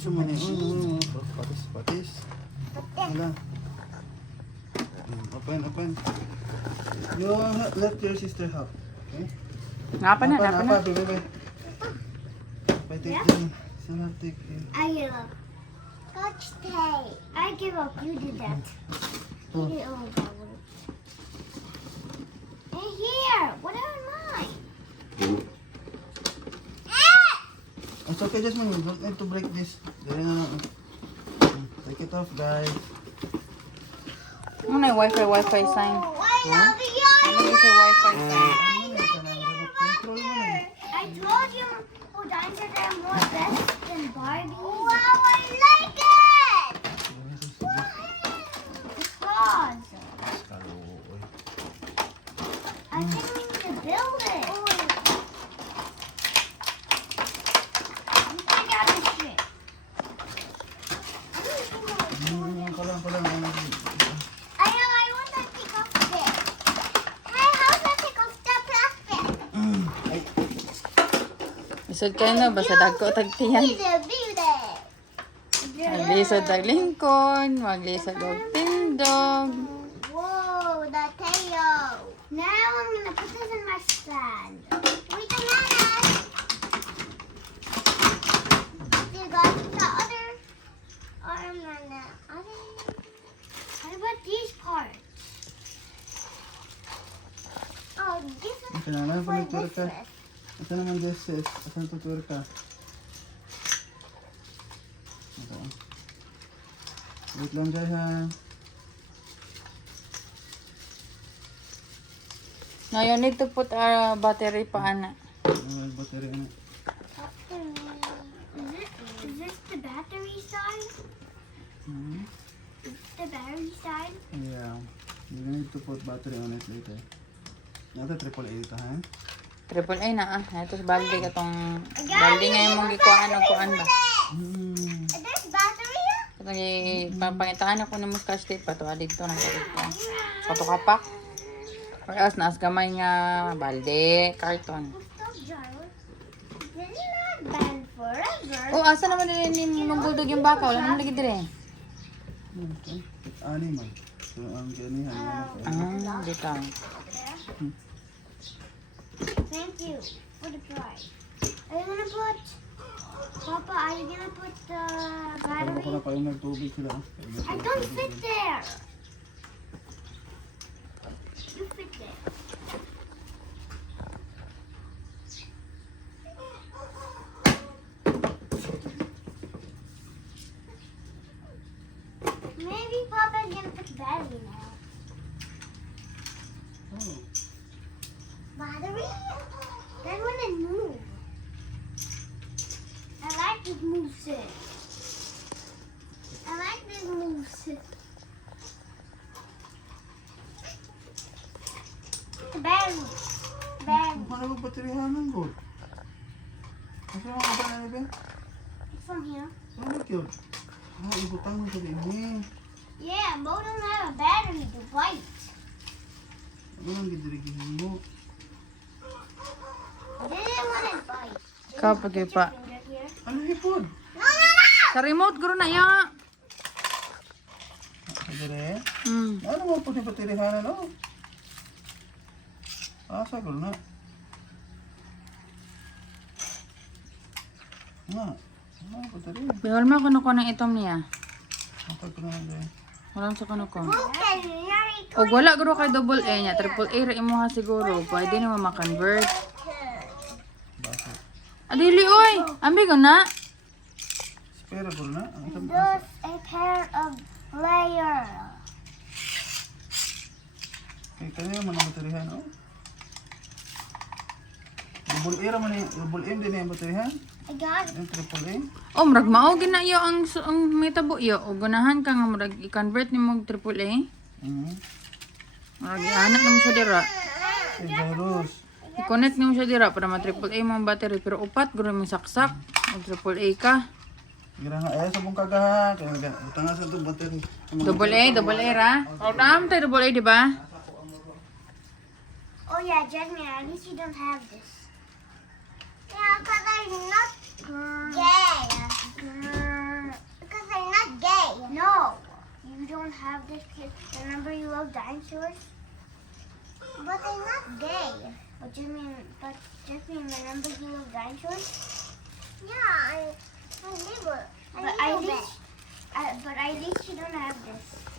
Sumani. Patis. Wala. Open. You let your sister help. Okay? Ngapa na. Baby. Take them. Take them. I give up. Coach Tay. I give up. You did that. You did all that one. And here. What am I? It's okay, Jasmine. You don't need to break this. Take it off, guys. Ano yung Wi-Fi sign? I love you. Ano yung Wi-Fi sign? I told you, dinosaurs are more best than Barbie. Wow, I like it! Because I think we need to build it. You take out the shit. I want to take off this. Hey, how do I take off the plastic? Isod kayo na, basta dagko tagtiyan. Maglisod tag lingkon, maglisod og tindog. Whoa, the tail. Now I'm gonna put this in my stand. Wait a minute. You got the other arm and the other. What about these parts? Oh, this is Kailangan for pala this ka. is. Ito naman this is. Asan tutur ka? Ito. Wait lang, Jai, ha? Now you need to put our battery pa ana. May battery na. Is this the battery side? Hmm? Is this the battery side? Yeah. You need to put battery on it later. Ito AAA ito, ha? Triple A na ah. Ito sa balde katong balde ngayon mong gikuhaan og kuan ba. Is this battery? Katong papangitahan ako ng scotch tape pa to dito na dito. Kapak. Or else naas gamay nga balde, karton. Stop, Jairus. This is not banned forever. Oh, asa naman din ni magbudog yung baka, wala nang lagi dire. Okay. Animal. So, ang ganihan. Dito. Thank you for the prize. Are you gonna put, Papa? Are you gonna put the Parang battery? ko na kayong nagtubig sila. I don't fit there. You fit there. Maybe Papa's gonna put battery now. Oh. Battery? Then when it moves. I like this moveset. I like this moveset. The battery. Battery. Paano magbaterihan ng gold? Kasi mga ba na ba? It's from here. Ano yun? Ibutang mo sa din. Yeah, both of them have a battery to bite. Ano nang gidirigihin mo? I didn't want to bite. Kapag pa. Finger here. Ano hipod? No, no, no! Sa remote guro na ya. Kadire? Hmm. Ano mo po ni baterihan no? Asa ko na. Nga. Ano bateri? Bihol mo kuno ko ng itom niya. Apa ko na din. Wala sa kuno ko. Okay, very O wala guro kay double A niya, triple A ra imo ha siguro. Pwede na ma-convert. Bakit? Adili oy, ambi ko na. Spera ko na. Ang isang Just a pair of layers. kay kanina man ang baterihan oh. Double A ra man ni, double M din ang baterihan. I got it. Yung triple A. O murag mao ginayo ang metabo yo. O gunahan ka nga murag i-convert nimo og triple A. Murag ihanap nimo siya dira. Si Jairus. I-connect nimo siya dira para ma-triple A mo ang battery pero upat guro mo saksak. Og triple A ka. Gira nga eh sa mong kagaha. Kaya butang sa to battery. Double A ra. O tam tay double A di ba? Oh yeah, Jasmine, at least you don't have this. Yeah, because I'm not gay. don't have this, remember you love dinosaurs? But I'm not gay. But just mean, remember you love dinosaurs? Yeah, I live. But at least you don't have this.